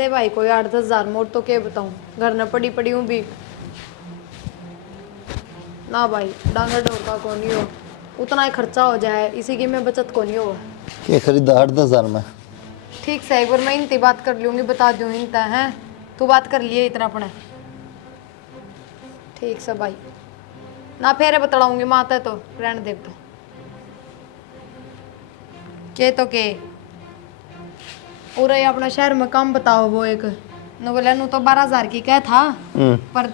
दे भाई कोई 8-10 हज़ार मोड़ तो क्या बताऊँ, घर न पड़ी पड़ी हूँ भी ना भाई। डांगर डोर का कौन ही हो, उतना ही खर्चा हो जाए इसी की मैं बचत कौन ही हो। क्या खरीदा 8-10 हज़ार में? ठीक से एक बार मैं इनती बात कर लूँगी, बता दूँ इनता है। तू बात कर लिए इतना अपने ठीक से भाई ना फेरे बतलाऊंगी माता तो रहने दे तो के पूरा ही अपना शहर में काम बताओ। वो एक न बोले नु तो 12 हज़ार की क्या था, पर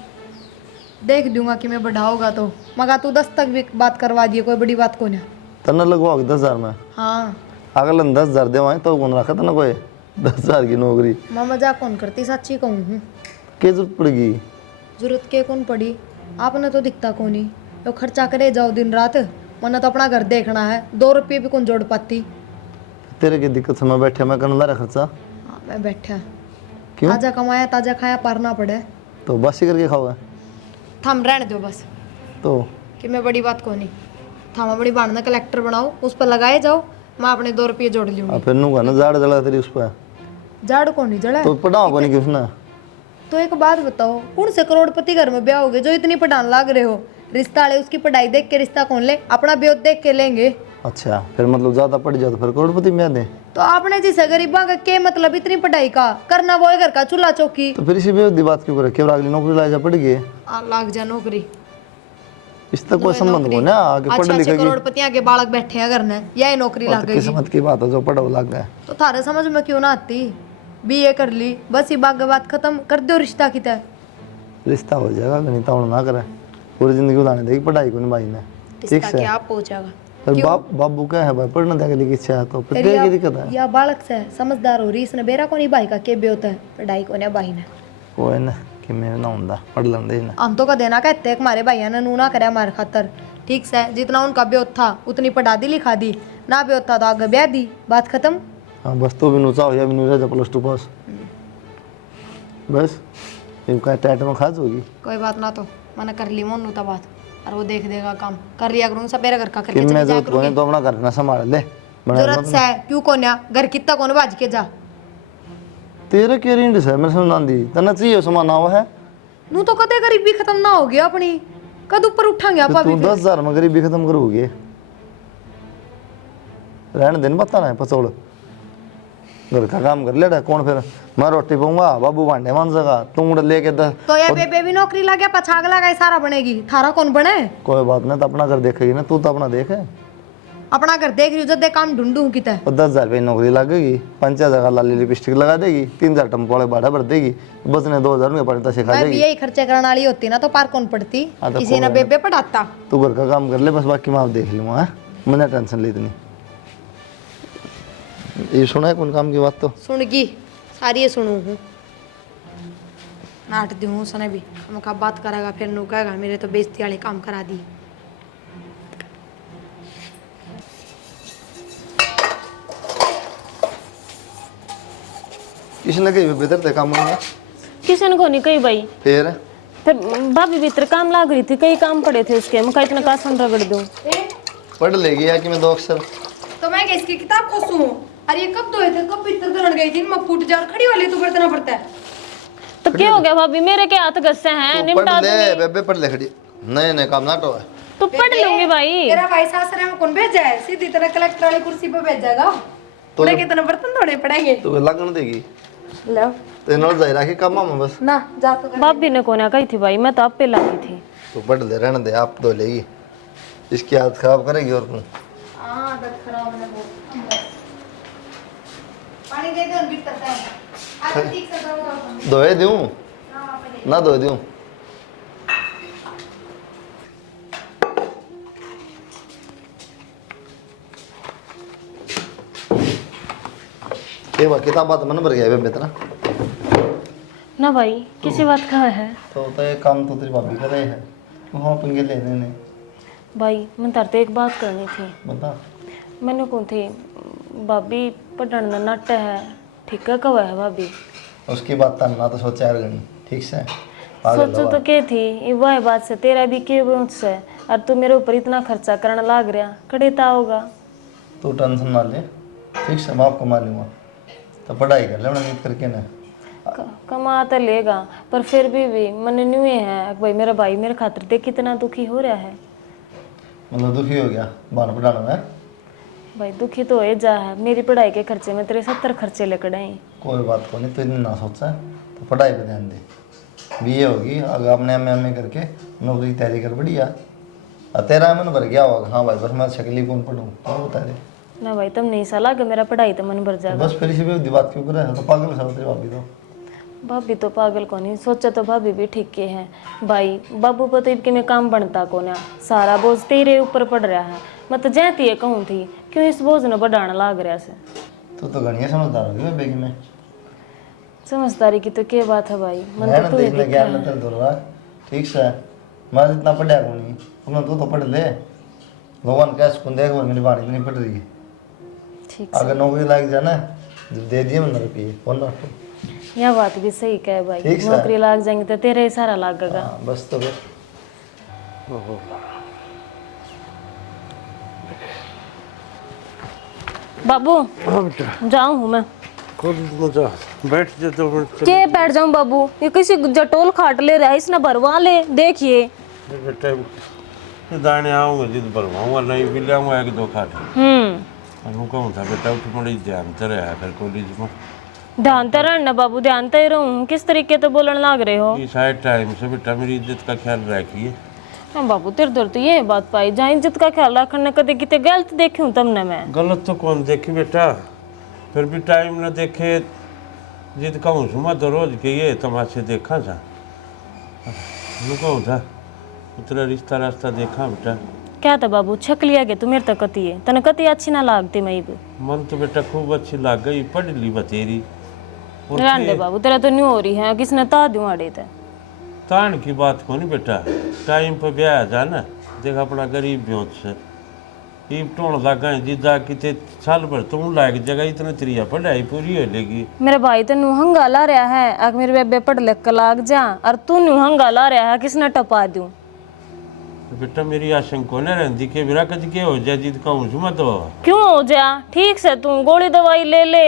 देख दूंगा कि मैं बढ़ाओगा तो मगर तू 10 तक भी बात करवा दिए, कोई बड़ी बात को नहीं। तना लगवाओगे 10 हज़ार में? हाँ अगले 10 हज़ार देवाएं तो कौन रखा था ना कोई 10 हज़ार की नौकरी। मैं मजाक कौन करती, सच्ची कहूँ हूँ। क्या जरूरत पड़ेगी? जरूरत के कौन पड़ी, आपने तो दिखता कौन ही तो खर्चा करे जाओ दिन रात, मैंने तो अपना घर देखना है, 2 रुपये भी कौन जोड़ पाती। तेरे की दिक्कत से मैं बैठा, मैं करने ला रहा खर्चा। हाँ मैं बैठा, क्यों? ताजा कमाया ताजा खाया पारना पड़े। तो बासी करके खाओगे? थम रहने दो बस तो कि मैं बड़ी बात को नहीं थामा बड़ी बांधना कलेक्टर बनाओ, उस पर लगाए जाओ, मैं अपने 2 रुपये जोड़ लूंगी। फिर नूंगा ना जाड़ जला तेरी उस पर। जाड़ को नहीं जड़ा तो पढ़ाओ को नहीं कि उसने? तो एक बात बताओ, कौन से करोड़पति घर में ब्याह होगे जो इतनी पढ़ान लाग रहे हो? रिश्ता वाले उसकी पढ़ाई देख के रिश्ता कौन ले, अपना ब्योत देख के लेंगे। अच्छा फिर मतलब ज्यादा पढ़ जाओ तो फिर करोड़पति में दे। तो आपने जिसे गरीबा का के मतलब इतनी पढ़ाई का करना, वो है घर का चूल्हा चौकी। तो फिर इसी बेहूदी बात क्यों करे? केवल अगली नौकरी ला जा पड़ गई, लाग जा नौकरी, इससे कोई संबंध को ना आगे पढ़ अच्छे लिखेगी। करोड़पतियां के बालक बैठे हैं घर ने, यही नौकरी लाग गई। किस्मत की बात है, जो पढ़ो लग गए। तो थारे समझ में क्यों ना आती, बीए कर ली बस ही बात खत्म कर दो रिश्ता की तय। रिश्ता हो जाएगा, गणिता ना करे, पूरी जिंदगी उड़ाने देगी पढ़ाई को नहीं भाई ने। ठीक रिश्ता से क्या आप पहुंचागा? फिर बाबू क्या है भाई, पढ़ने देने की इच्छा है तो फिर तेरी क्या दिक्कत है? या बालक से समझदार हो रही, इसने बेरा को नहीं भाई का के बेहोता है, पढ़ाई को नहीं भाई ने। कोई ना कि मैं ना हुंदा पढ़ लेंदे ना। हम तो का देना कहते हैं हमारे भाइयों ने नू ना करे हमारे खातर। ठीक से जितना उनका ब्योत था उतनी पढ़ा दी लिखा दी, ना ब्योत था तो आगे ब्याह दी, बात खत्म। हाँ बस तो भी नूचा हो या भी नूचा जा +2 पास बस, ये क्या टाइट में खाज होगी? कोई बात ना, तो मैंने कर ली मोनू तो बात, और वो देख देगा काम कर लिया करूँगा सब मेरे घर का करके मैं चली जाया जरूरत को करूँगी। तो अपना घर ना संभाल ले। जरूरत से क्यों कोन्या घर कितना कौन बाज के जा। तेरे के रेंड से मेरे समझ आंदी तना चाहिए समान आवा है नू तो कदे गरीबी खत्म ना हो गया अपनी, कद ऊपर उठांगे आप तू अभी। 10 हज़ार में गरीबी खत्म करोगे? रहने दिन बताना है पचोड़, घर का काम कर लेड़ा कौन फिर? मैं रोटी पाऊंगा, बाबू भांडे मांजेगा, तू लेके 10। तो या बेबे भी नौकरी लग गया पछाग लगा सारा बनेगी, थारा कौन बने? कोई बात नहीं, तो अपना घर देखेगी ना, तू तो अपना देख है। अपना घर देख रही हूँ, जब काम ढूंढूं किते। 10 हज़ार रुपये नौकरी लगेगी, 50 जगह लाली लिपस्टिक लगा देगी, 3 हज़ार टम्पो वाले भाड़ा भर देगी, बचने 2 हज़ार में पढ़ता सिखा मैं भी देगी। यही खर्चे करने वाली होती ना तो पार कौन पड़ती, हाँ तो किसी ने बेबे पढ़ाता। तू घर का काम कर ले बस, बाकी मैं आप देख लूँगा। है मैंने टेंशन ली इतनी, ये सुना है कौन काम की बात? तो सुन की सारी ये सुनू हूँ, नाट दी हूँ उसने भी, हम कब बात करेगा फिर नू कहेगा मेरे तो बेइज्जती वाले काम करा दी। किसने कही बेहतर थे काम में? किसी ने को नहीं कही भाई। फिर भाभी भीतर काम लाग रही थी, कई काम पड़े थे उसके, मैं इतना कासन रगड़ दूं। पढ़ लेगी या कि मैं 2 अक्षर? तो मैं इसकी किताब को सुनूं? अरे ये कब धोए थे, कब भीतर धरण गई थी, मैं फूट जा खड़ी वाली तो बरतना पड़ता है। तो क्या हो गया भाभी, मेरे के हाथ गस्से हैं, निपटा दूंगी। बेबे पढ़ ले खड़ी, नए नए काम ना तो है। तो पढ़ लूंगी भाई। तेरा भाई सासरे में कौन भेजा है, सीधी तरह कलेक्टर वाली कुर्सी पे भेज जाएगा। तो कितने बर्तन धोने पड़ेंगे? तो लगन देगी लो तो नोट जाए राखी काम में बस ना जा तो कर। भाभी ने कोना कही थी भाई, मैं तो आप पे लगी थी। तो पढ़ ले, रहने दे, आप धो लेगी, इसकी आदत खराब करेगी और तू। हां आदत खराब है बहुत। पानी दे दो भीतर से, आज ठीक से दो। धोए दूं ना धो दूं? ये किताब बात मन भर गया बेबे इतना ना भाई किसी बात का है तो ये काम तो तेरी भाभी कर रहे हैं, वहाँ पंगे लेने ने। भाई मैं तरते एक बात करनी थी। बता। मैंने कौन थी भाभी पढ़ना नट है, ठीक है कब है भाभी? उसकी बात ना तो सोचा यार गणी, ठीक से सोचो तो क्या थी ये वह बात से, तेरा भी के बहुत से, और तू मेरे ऊपर इतना खर्चा करना लाग रहा, कड़ेता होगा। तू टेंशन ना ले, ठीक से बाप को मालूम है तो पढ़ाई कर ले नीट करके ना। कमा तो लेगा पर फिर भी मन न्यू है भाई मेरा भाई मेरे खातिर देख कितना दुखी हो रहा है। मतलब दुखी हो गया बाहर पढ़ाना में? भाई दुखी तो हो जा है, मेरी पढ़ाई के खर्चे में तेरे 70 खर्चे लकड़े हैं। कोई बात को नहीं, तू इतना ना सोचा, तो पढ़ाई पे ध्यान दे। बीए होगी, अगर आपने एम करके नौकरी की तैयारी कर बढ़िया। तेरा मन भर गया होगा, हाँ भाई बस मैं शक्ली कौन पढ़ूँ तो बता दे ना भाई तुम नहीं सलाह कि मेरा पढ़ाई तो मन भर तो जाएगा। बस फिर इसी पे बात क्यों करे, तो पागल सब तेरे भाभी तो। भाभी तो पागल को नहीं सोचा तो भाभी भी ठीक के हैं भाई। बाबू पता कि मैं काम बनता को ना, सारा बोझ तेरे ऊपर पड़ रहा है। मैं तो जैती कहूँ थी क्यों इस बोझ ने बढ़ाने लाग रहा से। तू तो घनिया समझदार होगी बेगी में। समझदारी की तो क्या बात है भाई, मन मैं तो ना तू ही देखना दिखा ज्ञान है। न तेरे दोनों ठीक से। मैं जितना पढ़ा को नहीं, तू तो पढ़ ले। भगवान क्या सुकून देगा, मेरी बाड़ी नहीं पढ़ रही है। ठीक से अगर नौकरी लग जाए ना, दे दिए मैंने रुपये 1500। यह बात भी सही कहे भाई, ठीक से। नौकरी लाग जाएंगे तो तेरा ही सारा लागेगा। हाँ, बस तो फिर बाबू जाऊँ हूँ मैं। बैठ जा 2 मिनट। के बैठ जाऊँ बाबू, ये किसी जटोल खाट ले रहा है, इसने भरवा ले। देखिए बेटा दाने आऊँगा जिद भरवाऊँगा, नहीं भी लाऊँगा 1-2 खाट। मैं कहूँ था बेटा उठ पड़ी ध्यान तो रहा फिर कॉलेज में। ध्यान तो रहना बाबू, ध्यान तो ही रहूँ। किस तरीके तो बोलने लाग रहे हो? इस साइड टाइम से बेटा मेरी इज्जत का ख्याल रखिए। हाँ बाबू तेरे दर तो ये बात पाई, जहाँ इज्जत का ख्याल रखने कदे कितने गलत देखी तुमने मैं। गलत तो कौन देखी बेटा, फिर भी टाइम न देखे जिद कहूँ सुमा तो रोज के ये तमाशे देखा था। मैं कहूँ था तेरा रिश्ता रास्ता देखा बेटा। क्या था बाबू, छक लिया के तू मेरे तक कती है, तने कती अच्छी ना लागती मैं भी। मन तो बेटा खूब अच्छी लग गई, पढ़ ली बतेरी। और रहने दे बाबू, तेरा तो न्यू हो रही है, किसने ता दूँ आड़े ते। तान की बात को नहीं बेटा, टाइम पर ब्याह जा ना, देख अपना गरीब ब्योत से ईब टोण लगा जिदा किते साल भर तुम लायक जगह इतने त्रिया पढ़ाई पूरी हो लेगी। मेरा भाई तो नू हंगा ला रहा है, अगर मेरे बेबे पढ़ लिख कर लाग जा, और तू नू हंगा ला रहा है, किसने टपा दूँ। तो बेटा मेरी आशंका न रहती कि मेरा कद के हो जाए जिद कहूँ सुमा तो क्यों हो जा, ठीक से तू गोली दवाई ले ले।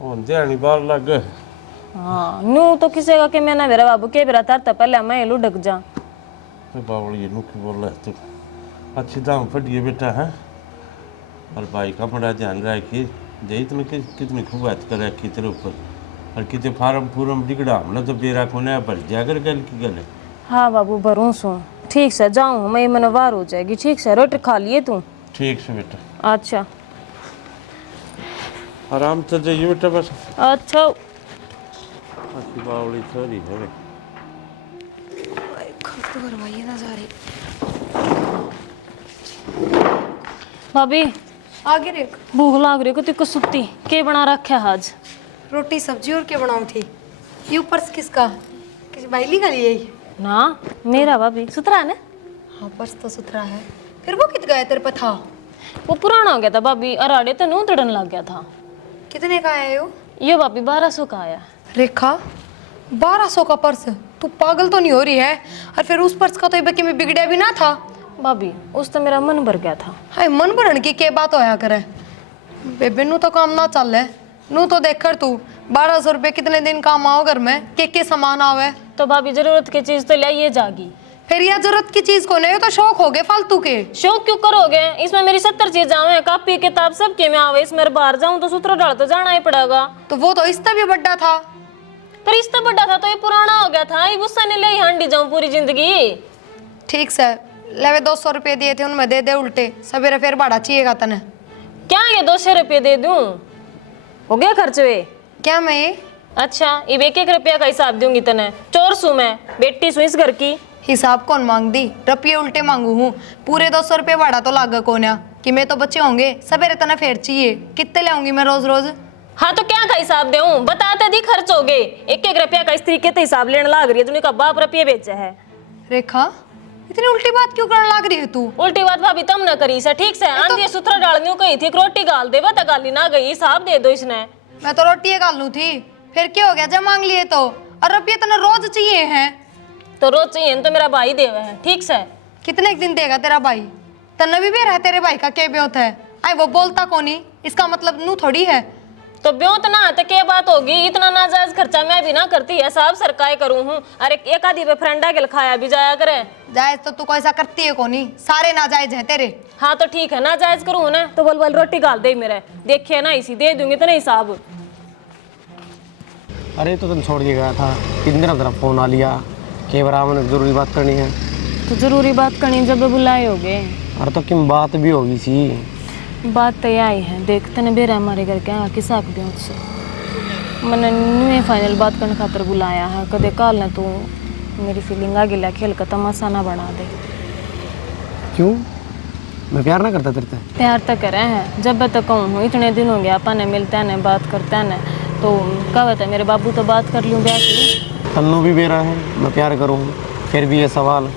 ध्यानी बार लग। हाँ नू तो किसी का कि मैं ना मेरा बाबू के बेरा तरता पहले मैं लुढ़क जा। बावड़ी ये नुकी बोल रहा है तू, अच्छी दाम पढ़िए बेटा है, और भाई का बड़ा ध्यान रखिए। दे तुमने कितनी खूब बात कर रखी तेरे ऊपर, और कितने फार्म फूरम बिगड़ा हमने तो बेरा को नया भर दिया अगर गल की गल है। हाँ बाबू भरूँ सो, ठीक से जाऊँ मैं, मन वार हो जाएगी। ठीक से रोटी खा लिए तू? ठीक से बेटा। अच्छा आराम से जाइए बेटा बस। अच्छा अच्छी बावड़ी छोरी है। भाभी आगे रे भूख लाग रही को सुती के बना रखा है आज? रोटी सब्जी और क्या बनाऊँ थी? ये पर्स किसका? किसी बाइली का लिए ही? ना मेरा भाभी सुथरा है ना। हाँ पर्स तो सुथरा है। फिर वो कित गया तेरे पे था? वो पुराना हो गया था भाभी, अराड़े तो नू तड़न लग गया था। कितने का आया हो? ये भाभी 1200 का आया। रेखा 1200 का पर्स? तू पागल तो नहीं हो रही है? और फिर उस पर्स का तो ये बकी में बिगड़या भी ना था। भाभी उस तो मेरा मन भर गया था। हाय मन भरण की क्या बात होया करे? बेबे नू तो काम ना चल है, नू तो देख कर तू 1200 रुपये कितने दिन काम आओ घर में, के सामान आवे। तो भाभी जरूरत की चीज तो लाइए जागी। फिर यह जरूरत की चीज को नहीं तो शौक हो गए फालतू के। शौक क्यों करोगे, इसमें मेरी 70 चीज आवे, कापी किताब सब के में आवे, इसमें बाहर जाऊं तो सूत्र डाल तो जाना ही पड़ेगा। तो वो तो इससे भी बड़ा था। पर इससे बड़ा था तो ये पुराना हो गया था, ये गुस्सा ने ले हांडी जाऊं पूरी जिंदगी। ठीक से लेवे 200 रुपये दिए थे उनमें दे दे उल्टे, सवेरे फिर भाड़ा चाहिएगा तने। क्या ये 200 रुपये दे दूं? हो गया खर्च वे? क्या मैं ये अच्छा ये 1-1 रुपया का हिसाब दूंगी तने, चोर सू मैं, बेटी सू इस घर की। हिसाब कौन मांग दी? रुपये उल्टे मांगू हूँ, पूरे 200 रुपये भाड़ा तो लागा कोन्या कि मैं तो बच्चे होंगे, सवेरे तना फेर चाहिए, कितने लाऊंगी मैं रोज रोज? हाँ तो क्या का हिसाब दूं? बताते दी खर्च हो गए, 1-1 रुपया का इस तरीके से हिसाब लेने लाग रही है, तूने का बाप रुपये बेचा है। रेखा इतनी उल्टी बात क्यों करने लग रही है तू? उल्टी बात भाभी तुम न करी से, ठीक से आंधी सूत्र डालनी कही थी, रोटी गाल दे, बता गाली ना गई, हिसाब दे दो इसने। मैं तो रोटी गालू थी, फिर क्या हो गया जब मांग लिए तो? और रुपये तना रोज चाहिए हैं। तो रोज चाहिए तो मेरा भाई देवे है, ठीक से। कितने दिन देगा तेरा भाई? तन्ने भी है तेरे भाई का क्या ब्योत है? आई वो बोलता कोनी, इसका मतलब नू थोड़ी है। तो ब्यों तो ना तो क्या बात होगी, इतना नाजायज खर्चा मैं भी ना करती है साहब, सरकाय करूँ हूँ। अरे एक आधी पे फ्रेंडा के खाया भी जाया करे। जायज तो तू कोई ऐसा करती है कोनी, सारे नाजायज हैं तेरे। हाँ तो ठीक है, नाजायज करूँ ना तो बोल बोल रोटी गाल दे मेरे, देखिए ना इसी दे दूंगी तो नहीं साहब। अरे तो तुम छोड़ के गया था, 3 दिन तेरा फोन आ लिया कि बराबर में जरूरी बात करनी है। तो जरूरी बात करनी जब बुलाए होगे। अरे तो किम बात भी होगी सी। बात तो आई है, देखते न बेरा हमारे घर के आके साक भी उससे मैंने न्यू फाइनल बात करने खातर बुलाया है। कदे काल ने तू मेरी फीलिंग आगे ला खेल का तमाशा ना बना दे। क्यों? मैं प्यार ना करता तेरे से? प्यार तो करे हैं, जब तक कहूँ हूँ इतने दिन हो गया अपन ने मिलते हैं बात करते हैं, तो कहा मेरे बाबू तो बात कर लूँ ब्याह की। तन्नू भी बेरा है, मैं प्यार करूँ फिर भी ये सवाल।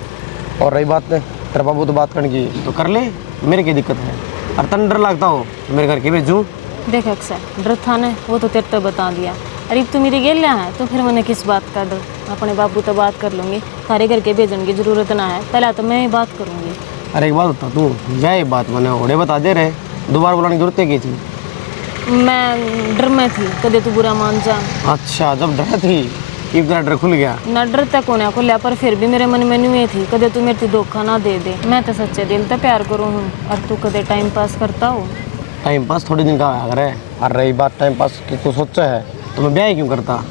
और रही बात तेरा बाबू तो बात करने की तो कर ले, मेरे की दिक्कत है। और तन डर लगता हो तो मेरे घर के भेजूँ? देख अक्सर डर था ना, वो तो तेरे तो बता दिया। अरे तू मेरी गेल है तो फिर मैंने किस बात का डर, अपने बाबू तो बात कर लूँगी, तारे घर के भेजने की जरूरत ना है, पहले तो मैं ही बात करूँगी। अरे एक बात बता, तू वह बात मैंने ओढ़े बता दे रहे, दोबारा बुलाने की जरूरत है की थी? मैं डर में थी, कदे तू बुरा मान जा। अच्छा, जब डर थी एक तरह डर खुल गया ना डर तक होने को लिया, पर फिर भी मेरे मन में नहीं थी कदे तू मेरे धोखा ना दे दे। मैं तो सच्चे दिल से प्यार करूँ हूँ और तू कदे टाइम पास करता हो। टाइम पास थोड़े दिन का अगर है, और रही बात टाइम पास की तू सोचा है तो मैं ब्याह क्यों करता?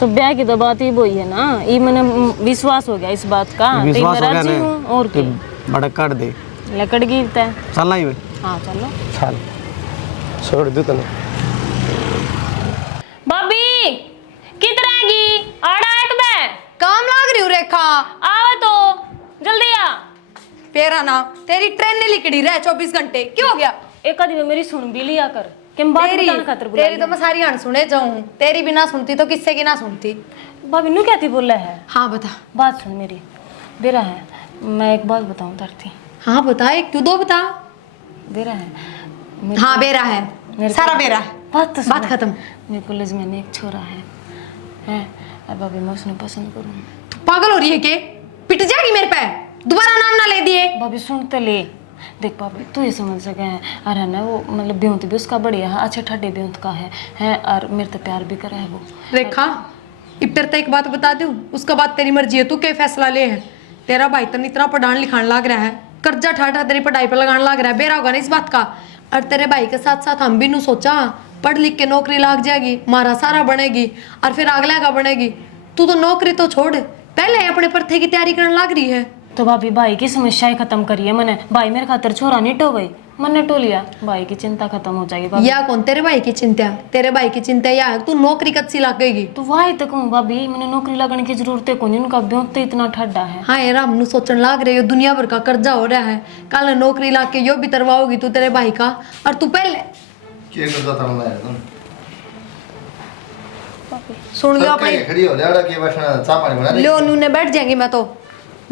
तो ब्याह की तो बात ही वही है ना, ये मैंने विश्वास हो गया इस बात का। विश्वास हो गया राजी हूँ ना, और तो बड़क काट दे लकड़ गिरता है। चल ना ही हाँ चलो। चल छोड़ दो तने। भाभी किधर आएगी? आड़ा है तुम्हें? काम लाग रही हूँ रेखा, आओ तो जल्दी आ। पेरा ना तेरी ट्रेन ने लिकड़ी रहे 24 घंटे, क्यों हो गया? एक आदमी मेरी सुन भी लिया कर, कि बात तेरी बताने खातिर तेरी बुलाई तो मैं सारी अन सुने जाऊँ, तेरी भी ना सुनती तो किससे की ना सुनती। भाभी नू क्या थी बोल रहा है? हाँ बता। बात सुन मेरी, बेरा है मैं एक बात बताऊं तरती। हाँ बता, एक क्यों दो बता। बेरा है हाँ बेरा है, सारा बेरा है। बात तो सुन। बात खत्म। मेरे कॉलेज में एक छोरा है और भाभी मैं उसने पसंद करूँ। तू पागल हो रही है के? पिट जाएगी मेरे पे, दोबारा नाम ना ले दिए। भाभी सुन तो ले, देख भाभी तू ये समझ सके है, अरे ना वो मतलब ब्योंत भी उसका बढ़िया है, अच्छे ठड्डे ब्योंत का है और मेरे तो प्यार भी करे है वो। रेखा इब्तर तो एक बात बता दूं, उसका बात तेरी मर्जी है, तू क्या फैसला ले है। तेरा भाई तो इतना पढ़ाने लिखाने लग रहा है, कर्जा ठाठा तेरी पढ़ाई पे लगाने लग रहा है, बेरा होगा ना इस बात का। और तेरे भाई के साथ साथ हम भी नू सोचा पढ़ लिख के नौकरी लाग जाएगी, मारा सारा बनेगी और फिर अगला का बनेगी। तू तो नौकरी तो छोड़, पहले अपने परथे की तैयारी करने लग रही है। तो भाभी भाई की समस्याएं खत्म करिए मैंने, भाई मेरे खातर छोरा नहीं टो गई, मैंने टो लिया, भाई की चिंता खत्म हो जाएगी भाभी। या कौन तेरे भाई की चिंता? तेरे भाई की चिंता या है तू नौकरी कच्ची लगेगी। तो वाही तक हूँ भाभी, मैंने नौकरी लगने की जरूरत है कौन, उनका ब्यों तो इतना ठड्डा है। हाँ यार हम सोचने लाग रहे हो, दुनिया भर का कर्जा हो रहा है, कल नौकरी ला के यो भी तरवाओगी तू तेरे भाई का। और तू पहले क्या करता था मैं तुम? सुन लो अपने खड़ी हो जाड़ा के बस चाय पानी बना दे। लो नूने बैठ जाएंगी, मैं तो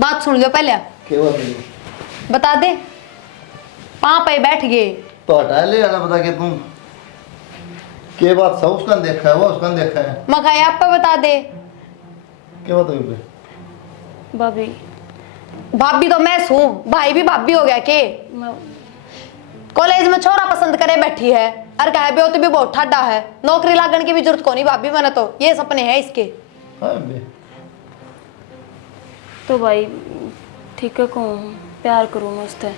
बात सुन लो पहले, क्या बात है? बता दे। पाँ पे बैठ गए तो हटा ले यार, बता के तुम क्या बात सब उसका देखा है, वो उसका देखा है। मखाई आप पे बता दे। क्या बात हुई? भाभी भाभी तो मैं हूँ, भाई भी भाभी हो गया के? कॉलेज में छोरा पसंद करे बैठी है और कहे बे तो भी बहुत ठाडा है, नौकरी लागन की भी जरूरत को नहीं भाभी, मैंने तो ये सपने हैं इसके। हाँ बे तो भाई ठीक है कहूँ प्यार करूँ मैं उससे।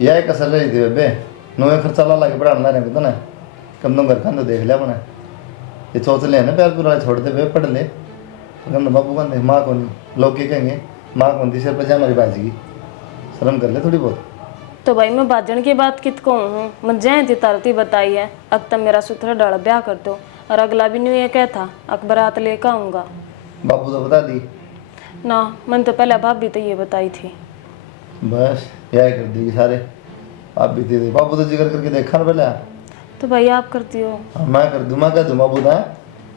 यह कसर रही थी बे, नोए खर्चा ला लगे पढ़ाना रहे तो ना कम तुम घर खान तो देख लिया अपने, ये सोच ले ना प्यार पूरा छोड़ दे बे, पढ़ ले कम बाबू कहते माँ को नहीं, लोग क्या कहेंगे माँ कौन थी सिर पर जा हमारी बाजी की, शर्म कर ले थोड़ी बहुत। तो भाई मैं बाजन की बात कित कहूँ हूँ, मैं जय थी तरती बताई है, अब तक मेरा सुथरा डाला ब्याह कर दो, और अगला भी नहीं ये कहता अकबरात लेकर आऊँगा। बाबू तो बता दी ना मैंने तो पहले भाभी तो ये बताई थी। बस यह कर दी सारे, आप भी दे दे। बाबू तो जिक्र करके देखा ना पहले। तो भाई आप करती हो? हाँ मैं कर दूँ, मैं कह दूँ बाबू था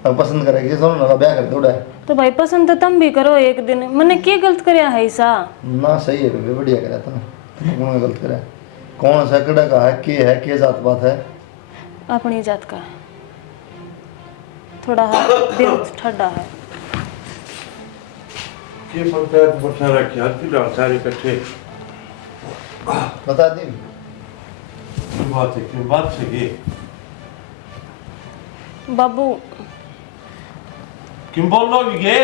अब पसंद करेगी सोनो ना ब्याह कर दो उड़ा। तो भाई पसंद तो तुम भी करो एक दिन, मैंने क्या गलत कराया है ऐसा? ना सही है बेबे, बढ़िया करा था, तुमने कौन गलत करा? कौन सा कड़ा का है के जात पात है? अपनी जात का है, थोड़ा दिल ठंडा है। के पंचायत बसा रखा कि सारे इकट्ठे बता दी बात है, क्यों बात से ये बाबू क्यों बोल लो ये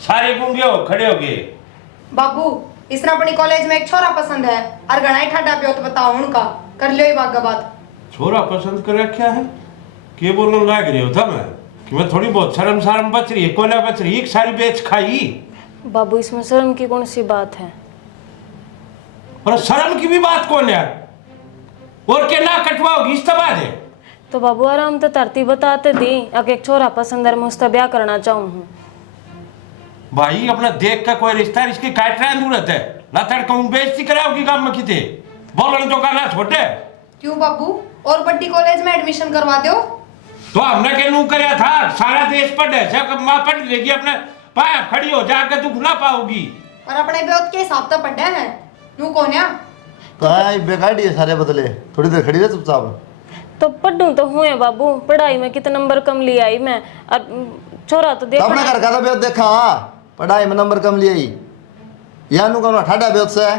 सारे गूंगे हो खड़े हो गए। बाबू इसने अपनी कॉलेज में एक छोरा पसंद है और घना ही ठंडा पियो तो बताओ उनका कर लियो ये बात बात। छोरा पसंद कर रखा है के बोलने लग रहे हो था मैं कि मैं थोड़ी बहुत शर्म शर्म बच रही है कोना बच रही है सारी बेच खाई। बाबू इसमें शर्म की कौन सी बात है? और शर्म की भी बात कौन है और के ना कटवाओगी इस तबाह है। तो बाबू आराम तो धरती बताते दी अगर एक छोरा पसंद है मैं उसका ब्याह करना चाहूँ हूँ। भाई अपना देख का कोई रिश्ता इसकी काट रहा जरूरत है ना तड़कूं बेइज्जती कराओगी काम में किते बोलने तो गाना छोटे। क्यों बाबू और बड़ी कॉलेज में एडमिशन करवा दो। तो हमने के नू करया था सारा देश पढ़े से मां पढ़ लेगी अपने पाया खड़ी हो जाकर दुख ना पाओगी। और अपने ब्योत के हिसाब तो पढ़े हैं नू कोन्या कहाँ बेगाड़ी है सारे बदले थोड़ी देर खड़ी रहे चुपचाप। तो पढ़ूं तो हुए बाबू पढ़ाई में कितने नंबर कम ले आई मैं और छोरा तो देख अपने घर का बेहद देखा पढ़ाई में नंबर कम लिए या नु कहना ठाडा बेहद से।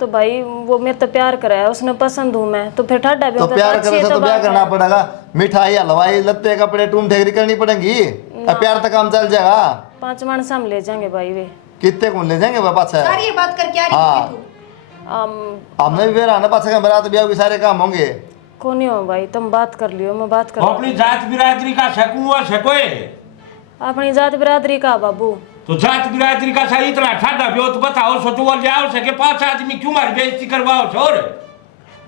तो भाई वो मेरे तो प्यार कराया उसने पसंद हूँ मैं तो फिर ठाडा भी तो प्यार करने से तो ब्याह करना पड़ेगा मिठाई हलवाई लत्ते कपड़े टूम ठेकरी करनी पड़ेगी प्यार तक काम चल जाएगा। 5 मानस हम ले जाएंगे भाई वे कितने कौन ले जाएंगे वह पाछा सारी ये बात करके आ रही हाँ। है तू। हमने भी बेरा ना पाछा का बरात ब्याह के सारे काम होंगे। कौन हो भाई तुम बात कर लियो मैं बात कर अपनी जात बिरादरी का शकुआ शकोए अपनी जात बिरादरी का बाबू। तो जात बिरादरी का सही इतना ठाडा ब्योत बताओ सोचो जाओ सके 5 आदमी क्यों मारी बेइज्जती करवाओ छोर।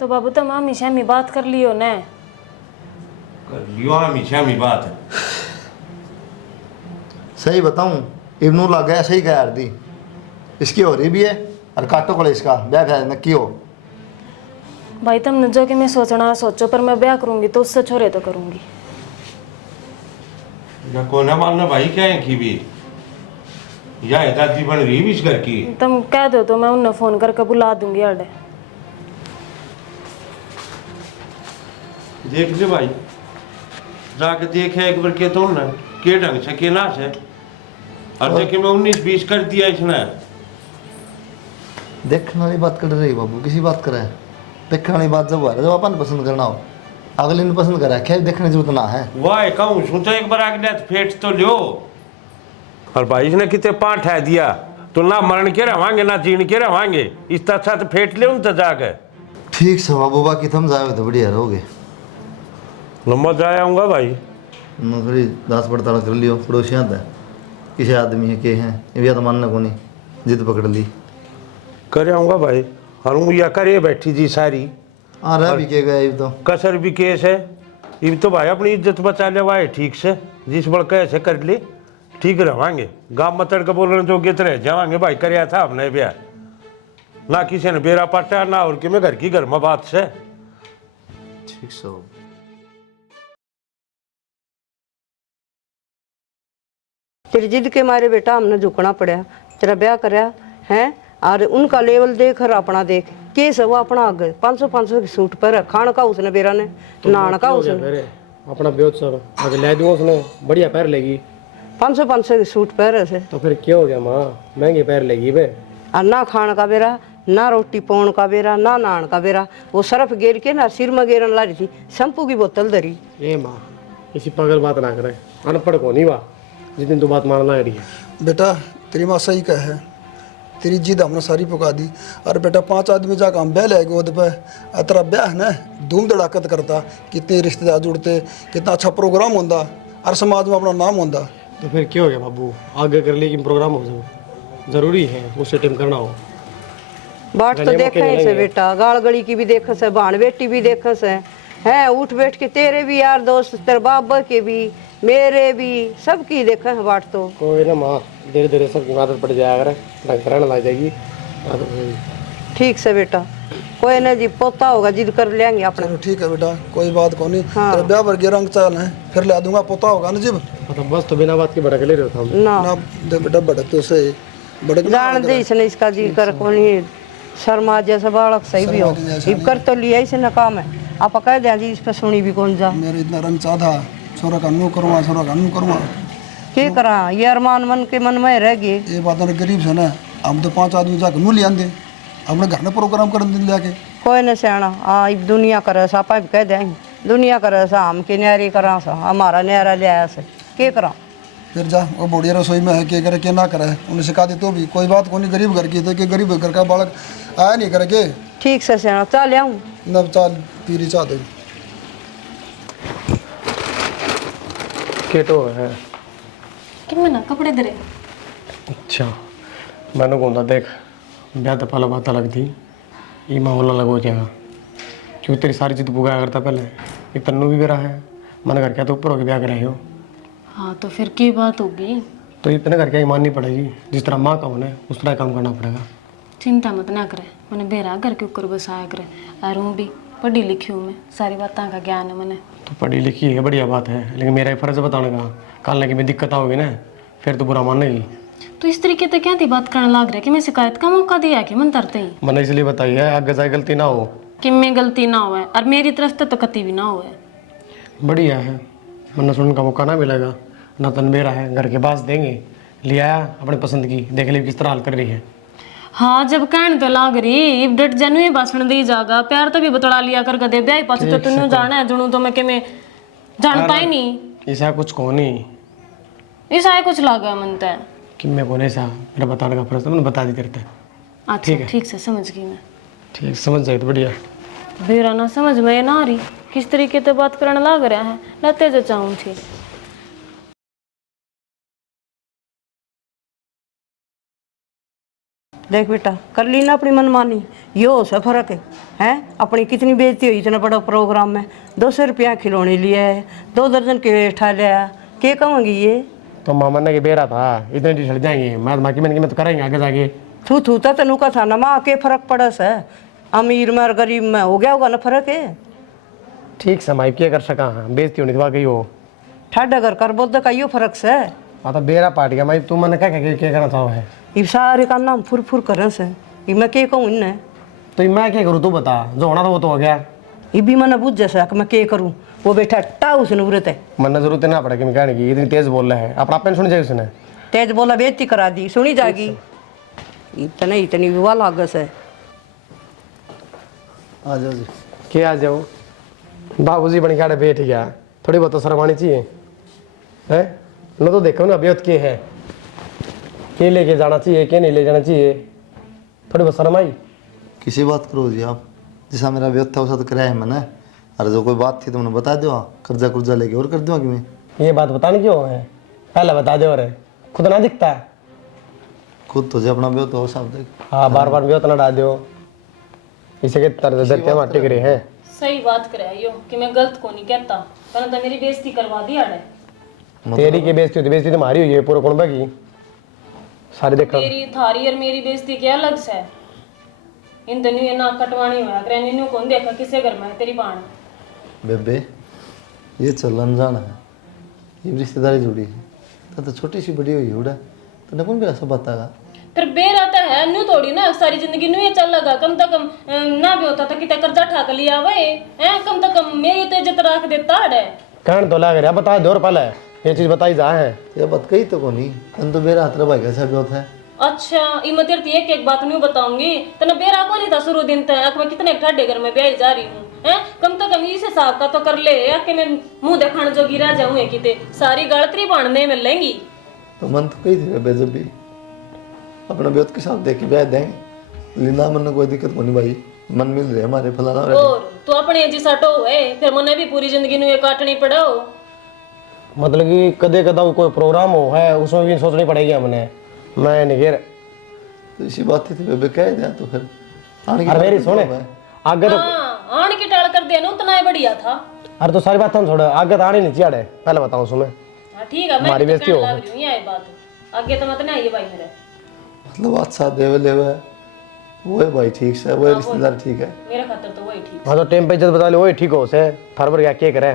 तो बाबू तुम हमेशा में बात कर लियो न कर लियो हमेशा में बात है। सही बताऊं इब्नू लग गया सही कह दी इसकी हो रही भी है और काटो को इसका ब्याह का नक्की हो। भाई तुमने जो कि मैं सोचना सोचो पर मैं ब्याह करूंगी तो उससे छोरे तो करूंगी। या कोना मालना भाई क्या है की भी या दादी बन रही भी इस घर की। तुम कह दो तो मैं उन्हें फोन करके बुला दूंगी अड़े। देख ले भाई जाके देखे एक बार के तो ना के ढंग से के ना से और देखे मैं 19-20 कर दिया इसने। देखने वाली बात कर रही बाबू किसी बात करे देखने वाली बात जब आ रहा जब अपन पसंद करना हो अगले ने पसंद करा क्या देखने की जरूरत ना है। वाह कहूँ सोचा एक बार आगे फेट तो लियो और भाई इसने कितने पाँठ है दिया तो ना मरण के रवांगे ना जीण के रवांगे इस अच्छा तो फेट ले तो जाके। ठीक से बाबू बाकी तुम जाओ तो बढ़िया रहोगे। लंबा जाए आऊँगा भाई मैं थोड़ी 10 पड़ताल कर लियो पड़ोसियाँ था किसी आदमी है के हैं ये तो मानना को नहीं जिद पकड़ ली करे आऊँगा भाई और या करे बैठी जी सारी हाँ रह भी के गए तो कसर भी केस है ये तो भाई अपनी इज्जत बचा ले वाए ठीक से जिस बड़ कैसे कर ले ठीक रवांगे गाँव में तड़के बोलने जो गित रहे जावांगे भाई करया था हमने ब्याह ना किसी ने बेरा पाटा ना और कि मैं घर की घर में बात से। ठीक से तेरी जिद के मारे बेटा हमने झुकना पड़ा तेरा ब्याह कराया है और उनका लेवल देख और अपना देख केस है वो अपना आगे 500 की सूट पर खान का उसने बेरा ने नान का उसने अपना ब्योत सब आगे ले दूंगा उसने बढ़िया पैर लेगी 500 की सूट पर से तो फिर क्या हो गया माँ महंगी पैर लेगी बे और ना खान का बेरा ना रोटी पाउन का बेरा ना नान का बेरा वो सरफ गेर के ना सिर में गेरन ला रही थी शैम्पू की बोतल धरी। ए माँ किसी पागल बात ना करे अनपढ़ को नहीं वाह जिस दिन तू बात मानना है बेटा तेरी माँ सही कह है तेरी जिद हमने सारी पुका दी। और बेटा 5 आदमी जाकर हम ब्याह ले गोद पे तेरा ब्याह है ना धूम धड़ाकत करता कितने रिश्तेदार जुड़ते कितना अच्छा प्रोग्राम होता और समाज में अपना नाम होता। तो फिर क्या हो गया बाबू आगे कर लेकिन प्रोग्राम हो जाए जरूरी है उसे टाइम करना हो। बाट तो देखा ही से बेटा गाल गली की भी देखस है भाण बेटी भी देखस है उठ बैठ के तेरे भी यार दोस्त तेरे बाबा के भी मेरे भी सबकी देखा है बाट तो कोई ना माँ धीरे धीरे सबकी आदत पड़ जाया करे ढंग रहने लग जाएगी आदत होगी। ठीक से बेटा कोई ना जी पोता होगा जिद कर लेंगे अपने। चलो ठीक है बेटा कोई बात को नहीं तेरे ब्याह भर गया रंग चाल है फिर ले दूंगा पोता होगा ना जिब मतलब बस तो बिना बात के भड़क ले रहे हो हम ना ना दे बेटा भड़कते उसे भड़क जान दे इसने इसका जी कर कोनी शर्मा जैसा बालक सही भी हो इब कर तो लिया इसे ना काम है आप कह दें जी इस पर सुनी भी कौन जा मेरे इतना रंग चाहा छोरा का नू करूँगा छोरा का नू करूँगा क्या करा ये अरमान मन के मन में रह गए। ये बात गरीब से ना हम तो 5 आदमी जाकर नू ले आंदे अपने घर में प्रोग्राम कर दिन लेके कोई न सियाना इब दुनिया करे सापा भी कह दें दुनिया करे सा हम की न्यारी करा सा हमारा न्यारा लिया से के करा। फिर जा वो बुढ़िया रसोई में है, के करे के ना करे, उन्हें सिखा दी तो भी कोई बात को नहीं। गरीब घर की थे कि गरीब घर का बालक आया नहीं करे के। ठीक से सियाना चल आऊँ नब चाल पीरी चाह दे। केटो है। कि मैं ना कपड़े दे अच्छा मैंने कौन देख ब्याह तो पहला बात अलग थी, ये माहौल अलग हो जाएगा क्योंकि तेरी सारी चीज़ पुगाया करता पहले। ये तन्नू भी मेरा है, मन कर क्या तो ऊपर होकर ब्याह कराए हो। हाँ तो फिर की बात होगी। तो इतने करके ही माननी पड़ेगी, जिस तरह माँ का होने उस तरह काम करना पड़ेगा। चिंता मत ना करे, मैंने बेरा घर के ऊपर बसाया करे। और हूँ भी पढ़ी लिखी हूँ मैं, सारी बातों का ज्ञान है मैंने। तो पढ़ी लिखी है बढ़िया बात है, लेकिन मेरा ही फर्ज है बताने का। कल लगी में दिक्कत होगी ना फिर तो बुरा मानेगी। तो इस तरीके से क्या थी बात करने लग रहा है कि मैं शिकायत का मौका दिया कि मन तरते ही मैंने इसलिए बताई है आगे जाए गलती ना हो। कि मैं गलती ना हुआ और मेरी तरफ से तो कति भी ना हुआ। बढ़िया है, वरना सुनने का मौका ना मिलेगा ना। तनबेरा है घर के पास देंगे, ले आया अपने पसंद की, देख ली किस तरह हाल कर रही है। हाँ जब कहने तो लाग रही इब डट जनू ही भाषण दी जागा, प्यार तो भी बतला लिया कर दे ब्याह पास तो तुन्नू जाना है जुनू तो मैं के मैं जानता ही नहीं। ऐसा कुछ कौन ही ऐसा है कुछ लागा मन तो कि मैं कौन ऐसा, मेरा बताने का फर्ज था, मैंने बता दी करते। अच्छा ठीक से समझ गई मैं। ठीक समझ जाए तो बढ़िया। बेरा ना समझ में ना आ रही किस तरीके से बात करने लग रहा है, लते जो चाहूँ थी। देख बेटा कर ली ना अपनी मनमानी, यो से फर्क है हैं। अपनी कितनी बेइज्जती हुई इतना बड़ा प्रोग्राम में, 200 रुपया खिलौने लिया है, 2 दर्जन के उठा लिया, के कहूँगी ये। तो मामा ने बेरा था इतने टी शर्ट जाएंगे, मैं माँ की मैंने मैं तो करेंगे आगे जाके। थू तो तनु का था ना माँ के फर्क पड़ा से, अमीर में और गरीब में हो गया होगा ना फर्क है। ठीक से माइक क्या कर सका, बेइज्जती होनी तो गई हो। ठाडा घर कर बोल का यो फर्क से। हाँ तो बेरा पाट गया, मैं तू मैंने क्या करना चाहो है। ये सारे का नाम फुर फुर करे से, ये मैं के कहूँ इन्हें। तो मैं क्या करूँ तू बता, जो होना था वो तो हो गया। ये भी मैंने बुझ जैसा कि मैं के करूँ, वो बैठा टा उसने उरत है। मन जरूरत ना पड़ेगी मैं कहने की, इतनी तेज बोल रहा है, अपना पेन सुन जाए उसने। तेज बोला बेइज्जती करा दी, सुनी जाएगी। इतनी विवाह लागस है। आ जाओ जी। क्या आ जाओ, बाबूजी बन के बैठ गया, थोड़ी बहुत तो शर्मानी चाहिए है। लो तो देखो ना अभी के है, के लेके जाना चाहिए के नहीं ले जाना चाहिए, थोड़ी बहुत शर्म आई। किसी बात करो जी आप, जैसा मेरा व्यर्थ था वैसा तो कराया है मैंने। अरे जो कोई बात थी तो मैंने बता दो, कर्जा कुर्जा लेके और कर दूँगा कि मैं। ये बात बताने क्यों है, पहले बता दो। अरे खुद ना दिखता है, खुद तो जो अपना व्यर्थ हो सब देख। हाँ बार बार व्यर्थ ना डाल दो, इसे के तरह माटी करे हैं। सही बात करे यो कि मैं गलत को नहीं कहता, पर तो मेरी बेइज्जती करवा दी आड़े। तेरी की बेइज्जती बेइज्जती तुम्हारी हुई है पूरे कुनबा की सारी देखो। मेरी थारी और मेरी बेइज्जती क्या अलग से है। इन दोनों ये नाक कटवानी हुआ करे इन्हों कौन देखा किसे घर में तेरी बाण। बेबे ये चल अनजान है, ये रिश्तेदारी जुड़ी है तो छोटी सी बड़ी हुई है उड़ा तो कौन भी ऐसा बताएगा। फिर बेर आता है न्यू थोड़ी ना सारी जिंदगी न्यू ये चल लगा, कम से कम ना भी होता था कि कर्जा ठाक लिया वे हैं, कम से कम मेरी तो इज्जत रख देता है। कहन तो लग रहा बता दो और पहले ये चीज बताई जा है। ये बात कही तो कौन तन तो मेरा हाथ भाई कैसा भी होता है। अच्छा इमत एक बात नहीं बताऊंगी तना बेरा को नहीं था शुरू दिन तक मैं कितने ठाडे घर में ब्याह जा रही हूँ हैं, कम तो कम इस हिसाब का तो कर ले या कि मैं मुंह दिखाने जोगी रह जाऊँ किते सारी गलती बांधने मिल लेंगी। तो मन तो कही थी बेबे जब भी अपना व्यर्थ के साथ देख के ब्याह देंगे, लीना मन कोई दिक्कत नहीं भाई, मन मिल रहे हमारे फलाना। और तो अपने जी सटो है फिर मने भी पूरी जिंदगी नु ये काटनी पड़ो। मतलब कि कदे कदा कोई प्रोग्राम हो है उसमें भी सोचनी पड़ेगी हमने। मैं नहीं घेर तो इसी बात थी बेबे कह दिया तो फिर अरे मेरी सुने आगे तो आन की टाल कर देना उतना ही बढ़िया था। अरे तो सारी बात हम छोड़ आगे तो आनी नहीं चाहिए, पहले बताऊं सुने। हां ठीक है मैं हमारी बेइज्जती हो लग रही हूं ये बात आगे तो मत ना आइए भाई मेरे मतलब अच्छा देवे लेवे वो है भाई ठीक से, वो रिश्तेदार ठीक है मेरे खातिर तो वही ठीक। हाँ तो टाइम पे इज्जत बता ले वही ठीक हो से फरवर क्या के करे।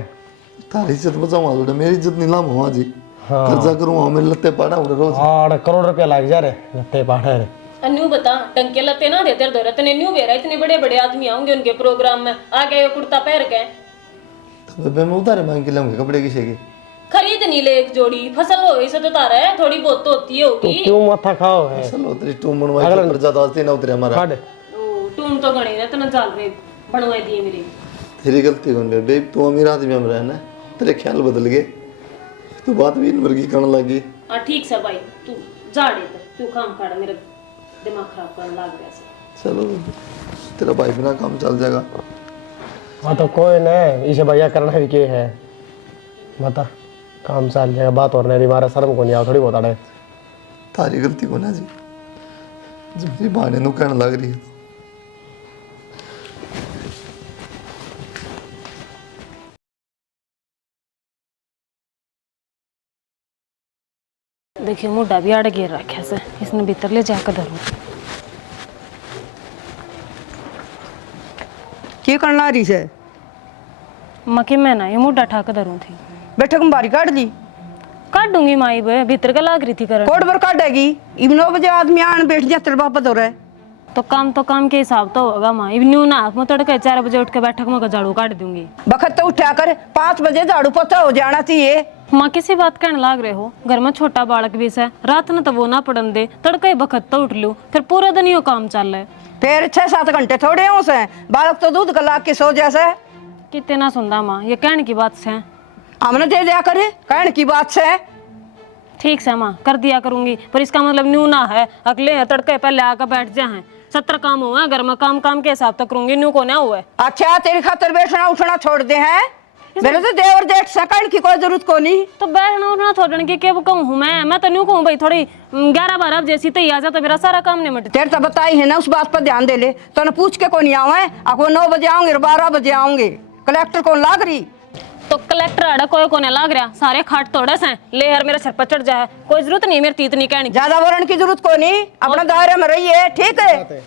तारी इज्जत बचाऊंगा थोड़ा, मेरी इज्जत नीलाम हुआ जी। कर्जा करूंगा मेरे लत्ते पाड़ा रोज 8 करोड़ रुपया लग जा रहे लत्ते पाड़े रे। अन्नू बता टंके लते ना देते दो रतने न्यू बेरा इतने बड़े बड़े आदमी आएंगे उनके प्रोग्राम में आ गए कुर्ता पहन के तो बेबे मैं उधारे मांग के लाऊंगा कपड़े किसे के, खरीद नहीं ले एक जोड़ी फसल हो इसे तो तारा है थोड़ी बहुत तो होती होगी। क्यों माथा खाओ है चलो तेरी टूम बनवाई तो कर्जा तो आते ना उतरे हमारा। काट टूम तो गणी ने तना चाल रे बनवाई दिए मेरे तेरी गलती कौन है बेब? तू अमीर आदमी में रहना, तेरे ख्याल बदल गए, तू बात भी इन वर्गी करने लगी। हाँ ठीक से भाई, तू जाड़े तो तू काम कर, मेरा दिमाग खराब करने लग गया से। चलो तेरा भाई बिना काम चल जाएगा। हाँ तो कोई नहीं, इसे भैया करना भी क्या है, बता काम चल जाएगा। बात और नहीं, हमारा शर्म को नहीं आओ थोड़ी बहुत आड़े। तारी गलती को ना जी, जब जी बहाने नु कहने लग रही है देखिए मुड्डा भी आड़ गिर रखा से, इसने भीतर ले जाकर धरूं। की करना रही से? मके मैं ना ये मुड्डा ठाकर धरूं थी। बैठक में बारी काट दी। काट दूंगी माई बे, भीतर का लाग रही थी करन। कोट पर काटेगी, इब 9 बजे आदमी आन बैठ जा, तेरे बाप हो रहा है। तो काम के हिसाब तो होगा माँ। इब न्यू ना मैं तड़के 4 बजे उठ के बैठक में झाड़ू काट दूंगी। बखत तो उठा कर 5 बजे झाड़ू पोछा हो जाना चाहिए। माँ किसी बात कहने लाग रहे हो, घर में छोटा बालक भी है, रात में तो वो ना पड़न दे, तड़के बखत तो उठ लूं, फिर पूरा दिन यो काम चल रहा है। फिर 6-7 घंटे थोड़े हो से, बालक तो दूध गला के सो जैसे। कितने ना सुनदा माँ, ये कहने की बात से। हमने दे दिया करे, कहने की बात से। ठीक से माँ कर दिया करूंगी, पर इसका मतलब न्यू ना है अगले तड़के पहले आकर बैठ जाए। 70 काम हुआ घर में, काम के हिसाब तक करूंगी, न्यू को ना हुआ। अच्छा तेरी खातर बैठना उठना छोड़ दे हैं, मेरे तो देवर जेठ सकड़ की कोई जरूरत को नहीं। तो बैठना उठना छोड़ने की क्या कहूँ मैं तो न्यू कहूँ भाई, थोड़ी 11-12 जैसी तो आ जा तो मेरा सारा काम निमट। तेरे तो बताई है ना, उस बात पर ध्यान दे ले। तो न पूछ के को नहीं आवे, आपको 9 बजे आऊंगे 12 बजे आऊंगे। कलेक्टर कौन लाग रही? तो कलेक्टर आड़ा कोई कोने लाग रहा, सारे खाट तोड़े से ले यार मेरे सर पर चढ़ जाए, कोई जरूरत नहीं मेरी तीत नहीं कहनी। ज्यादा बोलने की जरूरत को नहीं, अपना दायरे में रही है, ठीक है।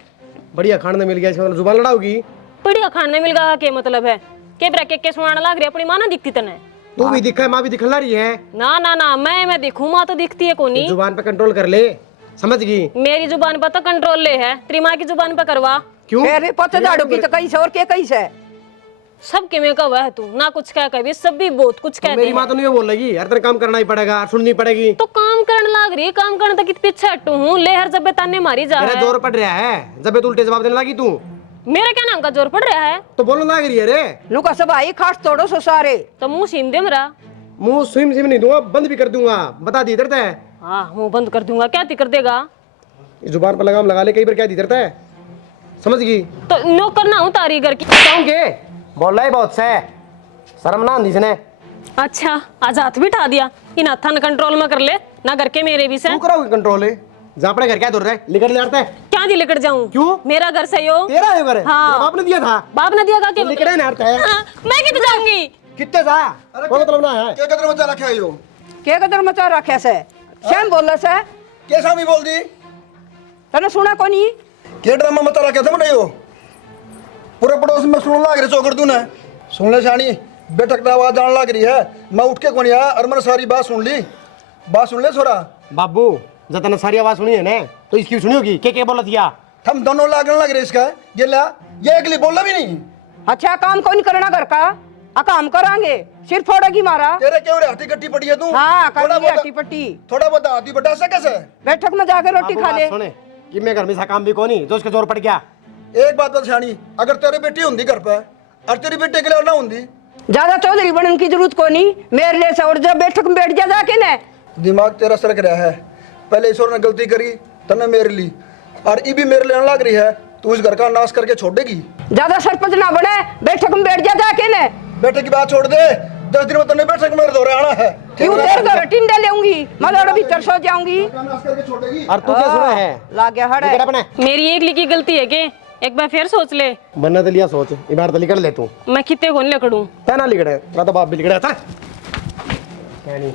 बढ़िया खाने मिल गया, इसका मतलब जुबान लड़ाओगी। बढ़िया खाने मिल गया क्या मतलब है? के ब्रेक के सुनाने लाग रही, अपनी माँ ना दिखती तने। तू भी दिखा है, माँ भी दिखला रही है। ना ना ना मैं दिखूं, माँ तो दिखती है कोनी। जुबान पे कंट्रोल कर ले, समझ गई? मेरी जुबान पर तो कंट्रोल ले है, तेरी माँ की जुबान पर करवा। क्यों? मेरे पते झाड़ू की तो कहीं से और के कहीं से। सब के में कहा है तू ना कुछ कह कभी, सब भी बहुत कुछ कहते मेरी माँ तो नहीं बोल रही, हर तरह काम करना ही पड़ेगा, सुननी पड़ेगी। तो काम करने लाग रही, काम करने तक पीछे हटू हूँ, ले हर जब ताने मारी जा मेरा रहा है। जोर पड़ रहा है, जब उल्टे जवाब देने लगी तू। मेरा क्या नाम का जोर पड़ रहा है? तो बोलो लग रही है रे। नुका सब आई खाट तोड़ो सो सारे। तो मुंह सीम दे मेरा। मुंह सिम नहीं दूंगा, बंद भी कर दूंगा, बता दी इधर है। हाँ मुंह बंद कर दूंगा, क्या कर देगा? जुबान पर लगाम लगा ले, कई बार क्या दी इधर है, समझ गई? तो नो करना हूँ तारी घर की। बताऊंगे बोल रहा है बहुत से, शर्म ना आंधी इसने। अच्छा आज हाथ भी उठा दिया, इन हाथा न कंट्रोल में कर ले ना, घर के मेरे भी से। तू कराओगे कंट्रोल है, जा अपने घर क्या दूर रहे, लेकर ले आता है। क्या दी लेकर जाऊं? क्यों? मेरा घर सही हो। तेरा है घर? हाँ। तेरा बाप ने दिया था। बाप ने दिया का क्या लेकर मतलब? आता है। हाँ, मैं कितने जाऊंगी? कितने था? कोई मतलब ना है। क्या कदर मचा रखा है यो? के कदर मचा रखे से? श्याम बोल से? कैसा भी बोल दी? तने सुना को नहीं? क्या ड्रामा मचा रखा था मैंने यो? पूरे पड़ोस में सुन लग रहे चौकड़ तू ने। सुन ले शानी, बेटक ना आवाज आने लग रही है, मैं उठ के कोनी आया और मैंने सारी बात सुन ली। बात सुन ले छोरा। बाबू जब तने सारी आवाज सुनी है ना, तो इसकी सुनी होगी, क्या बोला दिया? हम दोनों लागने लग रहे इसका, ये अगली बोला भी नहीं। अच्छा काम को नहीं करना घर का, आ काम करांगे, सिर फोड़ेगी मारा। तेरे क्यों रे हाथी कट्टी पड़ी है तू? हाँ थोड़ा कर बहुत- हट्टी पट्टी। थोड़ा बहुत हाथी बटा सा कैसे? बैठक में जाके रोटी बाबू खा ले। बात सुने कि मैं घर में सा काम भी कोनी, जो उसका जोर पड़ गया। एक बात बता शानी, अगर तेरी बेटी होंगी घर पे और तेरी बेटे के लिए ना होंगी, ज्यादा चौधरी बनने की जरूरत को नहीं, मेरे लिए से। और जब बैठक में बैठ जा जाके ना, दिमाग तेरा सरक रहा है। पहले ईश्वर ने गलती करी, तने मेरे ली, और ये भी मेरे लेने लग रही है, तू इस घर का नाश करके छोड़ेगी। ज्यादा सरपंच ना बने, बैठक में बैठ जा जाके ना। बेटे की बात छोड़ दे, 10 दिन में तने बैठक मेरे दौरे आना है। क्यों तेरे घर टिंडे लेऊंगी, मैं लौड़ भीतर सो जाऊंगी। नाश करके छोड़ेगी। और तू क्या सुना है? ला गया हड़े। लेकर अपने मेरी एक की गलती है के? एक बार फिर सोच ले। बनना तो लिया सोच, इमारत लिखड़ ले तू। मैं कितने कौन लकड़ू? ना लिखड़े, ना तो बाप भी लिखड़ा था। क्या नहीं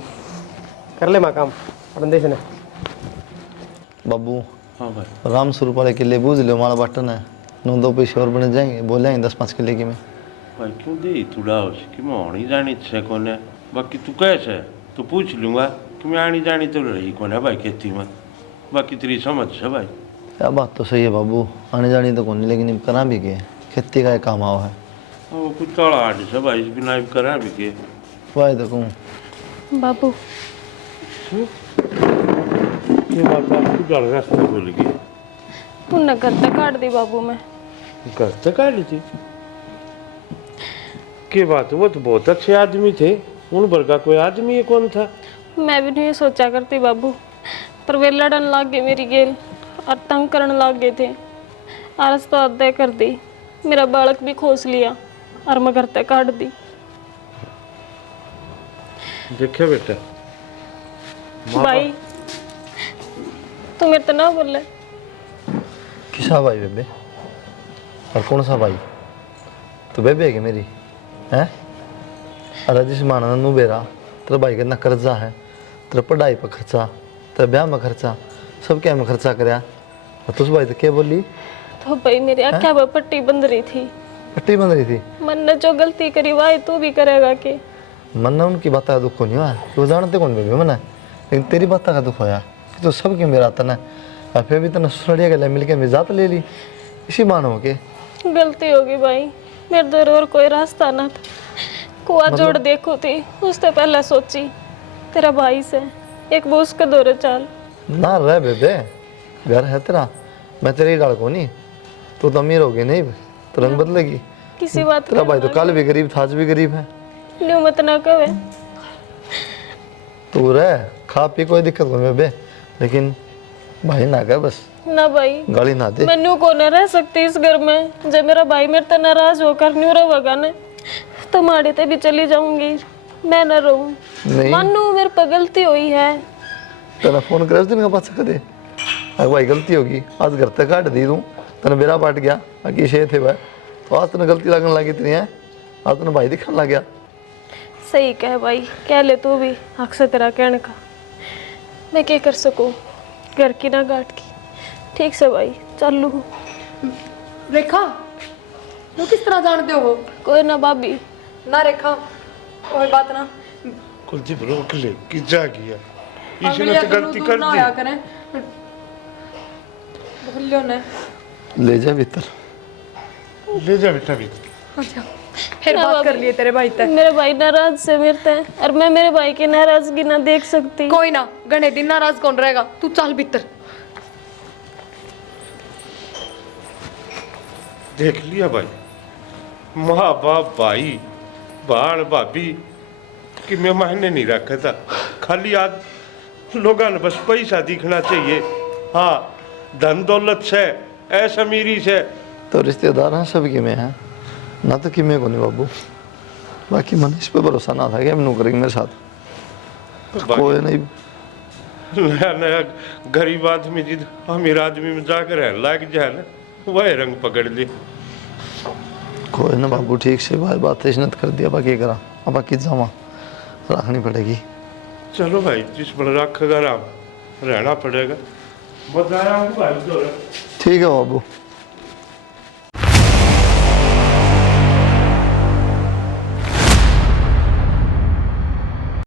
कर ले माँ काम बंदे से ने। बाबू हाँ भाई। राम स्वरूप वाले किले बूझ लो, हमारा बटन है, 9-2 पैसे और बन जाएंगे, बोलेंगे 10-5 किले की में। भाई क्यों दे थोड़ा कि मैं आनी जानी से कौन है, बाकी तू कैसे तो पूछ लूँगा कि मैं आनी जानी तो रही कौन है भाई खेती में, बाकी तेरी समझ से भाई। क्या बात तो सही है बाबू, आने जानी तो कौन, लेकिन अब करा भी के खेती का काम आओ है। वो कुछ तड़ा आठ से भाई बिना करा भी के वाह तो कहूँ बाबू ये बात आपकी गल रास्ते भूल गई। तूने घर तक काट दी बाबू। मैं घर तक आ ली थी? की बात, वो तो बहुत अच्छे आदमी थे, उन वर्गा कोई आदमी कौन था? मैं भी नहीं सोचा करती बाबू, पर वे लड़न लाग गए मेरी गेल और तंग करने लाग गए थे। आरस तो अदा कर दी, मेरा बालक भी खोस लिया और मैं घर तक काट दी। देखे बेटा, भाई तू मेरे तो ना बोले। किसा भाई बेबे? और कौन सा भाई? तो बेबे है कि मेरी है? अरे जिस माना नू बेरा तेरा भाई कितना कर्जा है, तेरा पढ़ाई पर खर्चा, तेरा ब्याह में खर्चा, सब क्या में खर्चा कराया। और तुझ भाई तो क्या बोली? तो भाई मेरी आख्या पर पट्टी बंद रही थी, पट्टी बंद रही थी। मन ने जो गलती करी वाई तू भी करेगा के। मन ने उनकी बात का दुख नहीं हुआ, वो जानते कौन बेबे मना, लेकिन तेरी बात का दुख होया कि तो सब क्यों मेरा तना, और फिर भी तने सुसड़िया गले मिल के मिजात ले ली, इसी मानो के। गलती होगी भाई, मेरे दर और कोई रास्ता ना था। कुआ जोड़ देखो थी, उससे पहले सोची तेरा भाई से एक बोस का दौरे चाल। ना रह बेबे, घर है तेरा, मैं तेरी डाल को नहीं, तू तो अमीर होगी नहीं, तो रंग बदलेगी। किसी बात तेरा भाई तो कल भी गरीब था, आज भी गरीब है। न्यू मत ना कहे। तू रह, खा पी कोई दिक्कत नहीं बेबे, लेकिन भाई ना कह बस, ना भाई गाली ना दे। मैं न्यू को न रह सकती इस घर में। जब मेरा भाई मेरे तो नाराज होकर न्यू रहेगा न, तो माड़े ते भी चली जाऊंगी, मैं न रहूं। नहीं मानो मेरे पर गलती हुई है। तेरा फोन करे उस दिन का बात सकते, अगर भाई गलती होगी, आज घर तक काट दी तू, तेने बेरा पाट गया, बाकी शे थे भाई, तो आज तेने गलती लगने लगी इतनी है, आज तेने भाई दिखने लग गया। सही कह भाई, कह ले तू भी हक से तेरा कहने का। मैं क्या कर सकूं, घर की ना गाट की। ठीक से भाई चल लू। रेखा तू किस तरह जानते हो? कोई ना भाभी। ना रेखा कोई बात ना, कुलदीप रोक ले कि जा गया, इसने अगली तो गलती दूर कर ना आया दी। करें, भूलियो ने। ले जा भीतर। ले जा बेटा भी। अच्छा फिर बात कर लिए तेरे भाई तक। मेरे भाई नाराज से मेरे ते, और मैं मेरे भाई की नाराजगी ना देख सकती। कोई ना, गणे दिन नाराज कौन रहेगा, तू चल भीतर। देख लिया भाई, माँ बाप भाई बाण भाभी कि मैं मायने नहीं रखा था, खाली आज लोगों ने बस पैसा दिखना चाहिए। हाँ, धन दौलत से, ऐश अमीरी से। तो रिश्तेदार हैं सब कि मैं हैं ना, तो कि मैं को नहीं बाबू, बाकी मन इस पे भरोसा ना था कि हम नू करेंगे मेरे साथ, कोई नहीं। नया नया गरीब आदमी जिद अमीर आदमी में जाकर रहने लग जाए ना, वह रंग पकड़ ले। कोई ना बाबू, ठीक से बात इज्जत कर दिया, बाकी करा अब बाकी जमा रखनी पड़ेगी। चलो भाई, जिस पर रखेगा राम रहना पड़ेगा। बताया हूँ भाई। ठीक है बाबू।